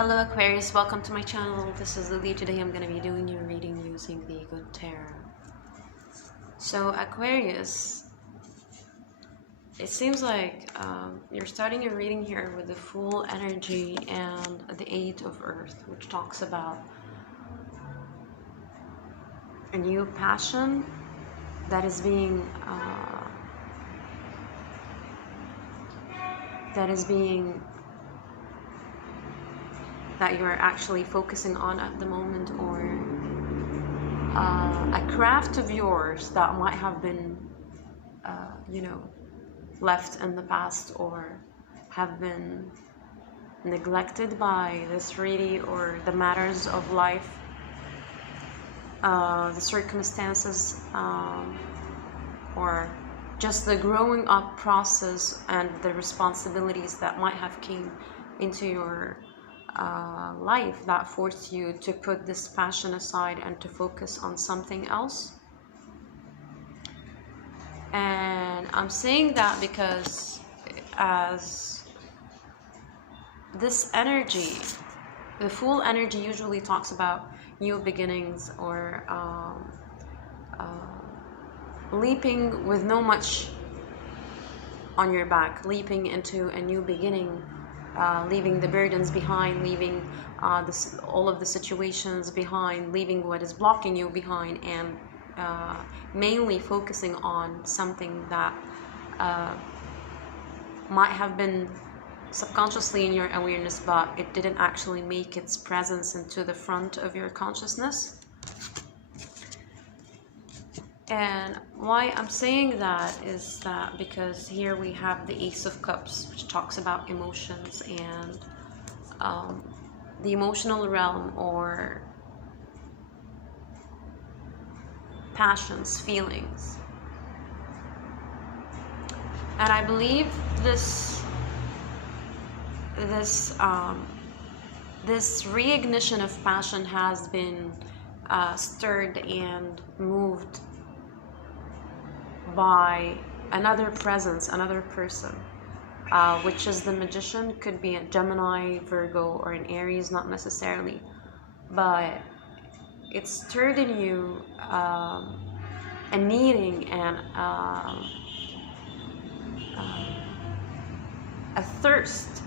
Hello Aquarius, welcome to my channel. This is Lily. Today I'm going to be doing your reading using the Good Tarot. So Aquarius, it seems like you're starting your reading here with the Fool energy and the Eight of Earth, which talks about a new passion that is being that you're actually focusing on at the moment, or a craft of yours that might have been left in the past or have been neglected by the 3D or the matters of life, the circumstances, or just the growing up process and the responsibilities that might have came into your life that forced you to put this passion aside and to focus on something else. And I'm saying that because as this energy, the Fool energy, usually talks about new beginnings or leaping with no much on your back, leaping into a new beginning, leaving the burdens behind, leaving all of the situations behind, leaving what is blocking you behind, and mainly focusing on something that might have been subconsciously in your awareness, but it didn't actually make its presence into the front of your consciousness. And why I'm saying that is that because here we have the Ace of Cups, which talks about emotions and the emotional realm, or passions, feelings. And I believe this reignition of passion has been stirred and moved by another presence, another person, which is the Magician. Could be a Gemini, Virgo, or an Aries, not necessarily, but it stirred in you a needing and a thirst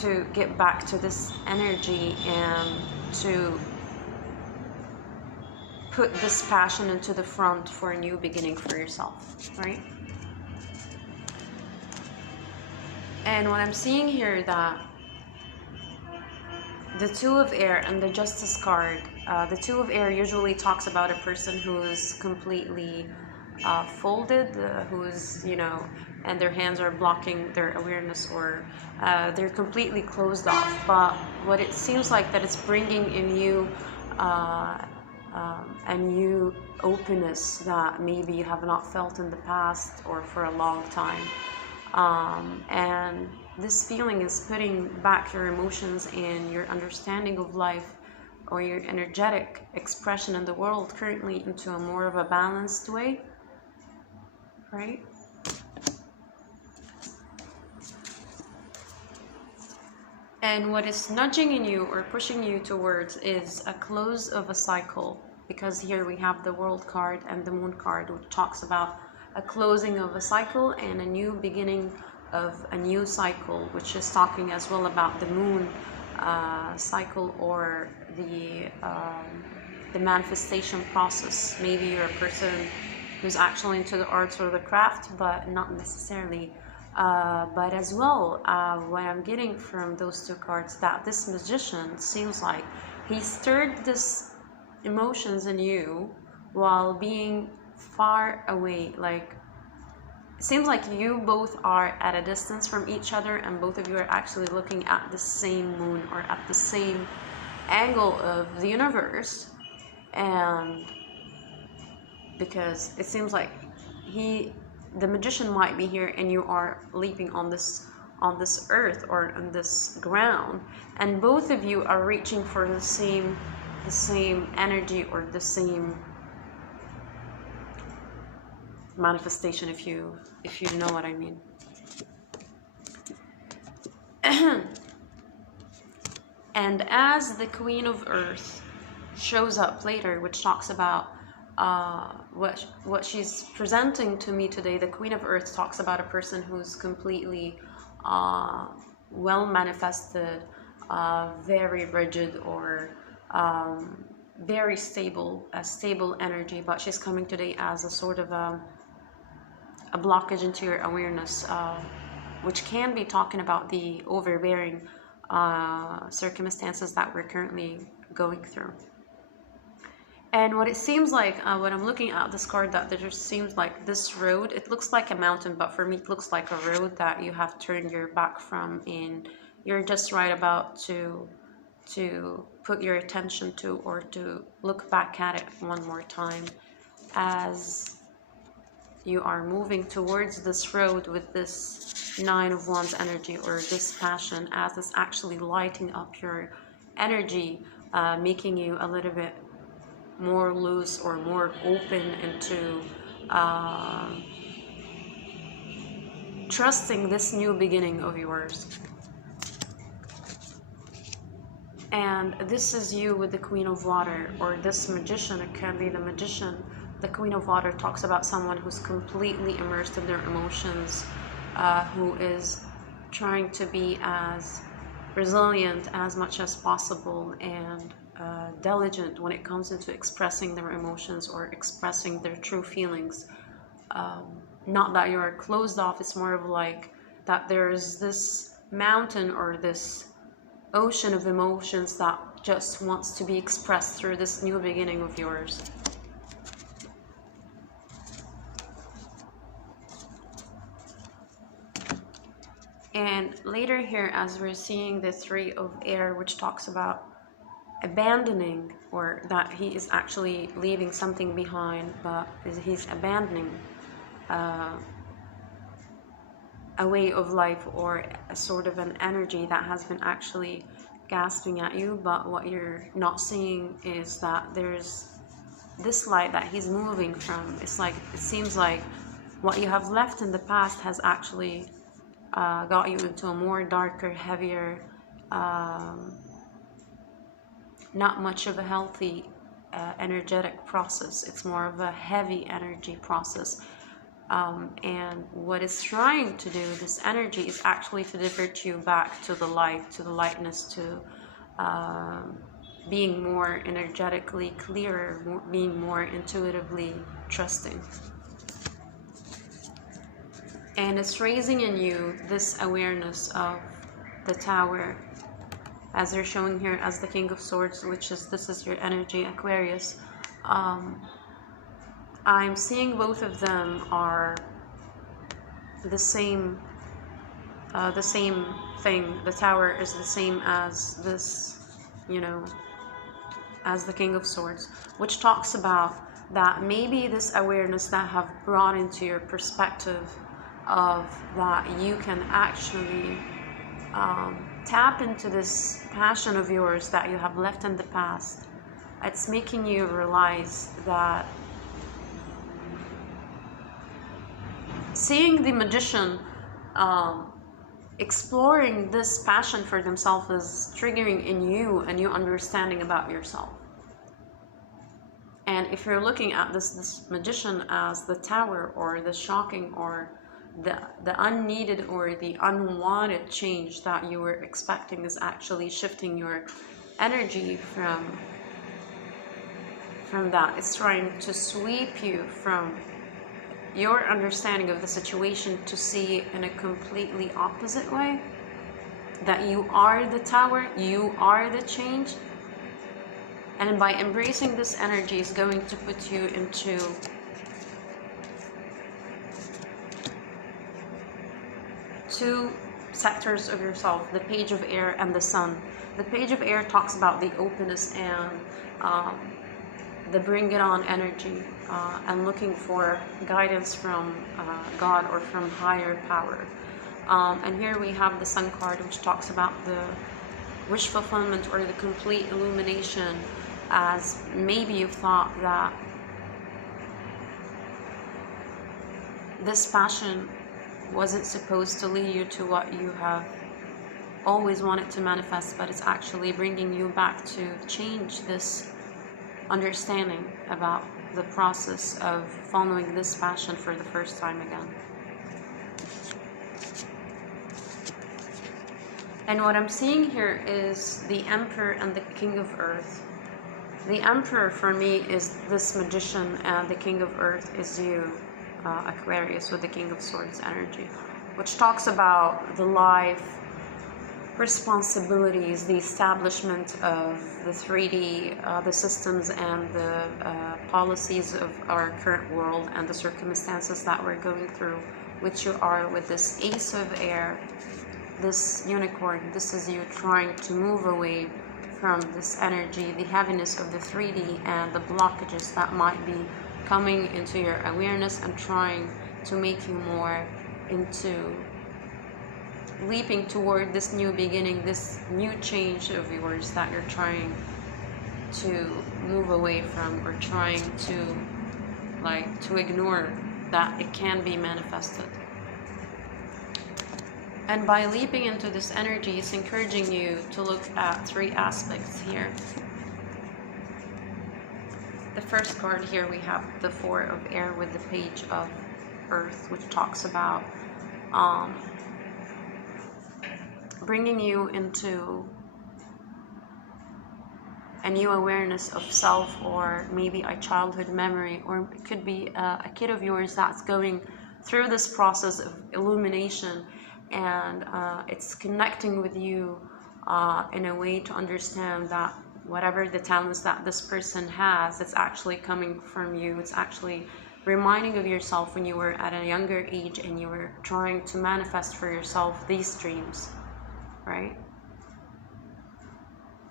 to get back to this energy and to put this passion into the front for a new beginning for yourself, right? And what I'm seeing here, that the Two of Air and the Justice card, the Two of Air usually talks about a person who is completely folded, who's, and their hands are blocking their awareness, or they're completely closed off. But what it seems like that it's bringing in you a new openness that maybe you have not felt in the past or for a long time. And this feeling is putting back your emotions and your understanding of life, or your energetic expression in the world currently, into a more of a balanced way, right? And what is nudging in you or pushing you towards is a close of a cycle, because here we have the World card and the Moon card, which talks about a closing of a cycle and a new beginning of a new cycle, which is talking as well about the Moon cycle, or the manifestation process. Maybe you're a person who's actually into the arts or the craft, but not necessarily. But as well, what I'm getting from those two cards, that this Magician seems like he stirred this emotions in you while being far away. Like, it seems like you both are at a distance from each other, and both of you are actually looking at the same moon, or at the same angle of the universe. And because it seems like the Magician might be here and you are leaping on this earth or on this ground, and both of you are reaching for the same energy, or the same manifestation, if you know what I mean. And as the Queen of Earth shows up later, which talks about what she's presenting to me today, the Queen of Earth talks about a person who's completely well manifested, very rigid, or very stable, a stable energy, but she's coming today as a sort of a blockage into your awareness, which can be talking about the overbearing circumstances that we're currently going through. And what it seems like, when I'm looking at this card, that there just seems like this road, it looks like a mountain, but for me it looks like a road that you have turned your back from, and you're just right about to put your attention to, or to look back at it one more time, as you are moving towards this road with this Nine of Wands energy, or this passion, as it's actually lighting up your energy, making you a little bit more loose or more open into trusting this new beginning of yours. And this is you with the Queen of Water, or this magician. It can be the magician. The Queen of Water talks about someone who's completely immersed in their emotions, who is trying to be as resilient as much as possible, and diligent when it comes into expressing their emotions or expressing their true feelings. Not that you are closed off, it's more of like that there's this mountain or this ocean of emotions that just wants to be expressed through this new beginning of yours. And later here, as we're seeing the Three of Air, which talks about abandoning, or that he is actually leaving something behind, but he's abandoning a way of life, or a sort of an energy that has been actually gasping at you. But what you're not seeing is that there's this light that he's moving from. It's like, it seems like what you have left in the past has actually got you into a more darker, heavier, not much of a healthy energetic process. It's more of a heavy energy process. And what it's trying to do, this energy, is actually to divert you back to the light, to the lightness, to being more energetically clearer, being more intuitively trusting. And it's raising in you this awareness of the Tower, as they're showing here as the King of Swords, which is, this is your energy, Aquarius. I'm seeing both of them are the same thing. The Tower is the same as this, you know, as the King of Swords, which talks about that maybe this awareness that have brought into your perspective of that you can actually tap into this passion of yours that you have left in the past. It's making you realize that seeing the magician exploring this passion for themselves is triggering in you a new understanding about yourself. And if you're looking at this magician as the Tower, or the shocking, or the unneeded or the unwanted change that you were expecting, is actually shifting your energy from that. It's trying to sweep you from your understanding of the situation to see it in a completely opposite way, that you are the Tower, you are the change. And by embracing this energy is going to put you into two sectors of yourself, the Page of Air and the Sun. The Page of Air talks about the openness and the bring it on energy, and looking for guidance from God or from higher power. And here we have the Sun card, which talks about the wish fulfillment, or the complete illumination, as maybe you thought that this passion wasn't supposed to lead you to what you have always want it to manifest, but it's actually bringing you back to change this understanding about the process of following this passion for the first time again. And what I'm seeing here is the Emperor and the King of Earth. The Emperor for me is this magician, and the King of Earth is you, Aquarius, with the King of Swords energy, which talks about the life, responsibilities, the establishment of the 3D, the systems and the policies of our current world and the circumstances that we're going through, which you are with this Ace of Air, this unicorn. This is you trying to move away from this energy, the heaviness of the 3D and the blockages that might be coming into your awareness, and trying to make you more into leaping toward this new beginning, this new change of yours that you're trying to move away from, or trying to ignore that it can be manifested. And by leaping into this energy, it's encouraging you to look at 3 aspects here. The first card here, we have the 4 of Air with the Page of Earth, which talks about bringing you into a new awareness of self, or maybe a childhood memory, or it could be a kid of yours that's going through this process of illumination, and it's connecting with you in a way to understand that whatever the talents that this person has, it's actually coming from you. It's actually reminding of yourself when you were at a younger age and you were trying to manifest for yourself these dreams, right?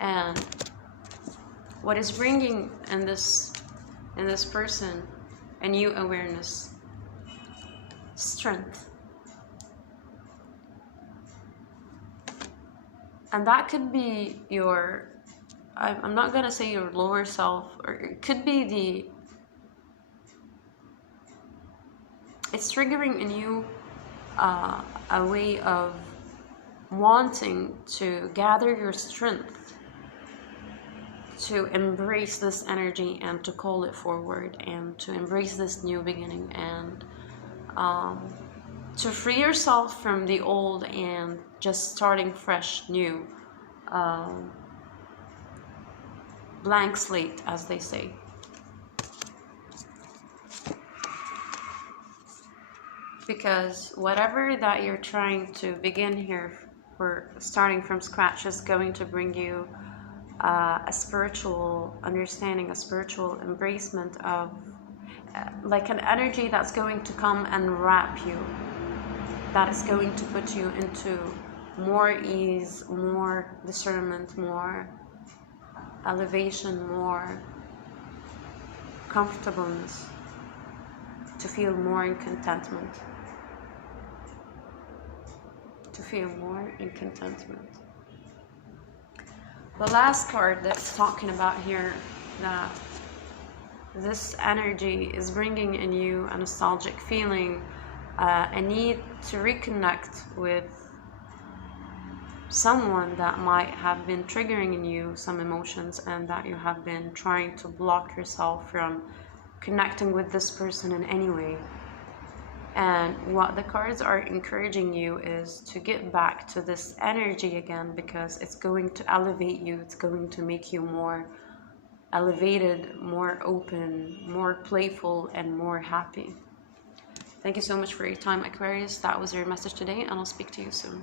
And what is bringing in this person a new awareness, strength. And that could be your, I'm not gonna say your lower self, or it could be it's triggering in you a way of wanting to gather your strength to embrace this energy and to call it forward, and to embrace this new beginning, and to free yourself from the old and just starting fresh, new, blank slate, as they say. Because whatever that you're trying to begin here for starting from scratch is going to bring you a spiritual understanding, a spiritual embracement of like an energy that's going to come and wrap you, that is going to put you into more ease, more discernment, more elevation, more comfortableness, to feel more in contentment. To feel more in contentment. The last card that's talking about here, that this energy is bringing in you a nostalgic feeling, a need to reconnect with someone that might have been triggering in you some emotions, and that you have been trying to block yourself from connecting with this person in any way. And what the cards are encouraging you is to get back to this energy again, because it's going to elevate you, it's going to make you more elevated, more open, more playful, and more happy. Thank you so much for your time, Aquarius. That was your message today, and I'll speak to you soon.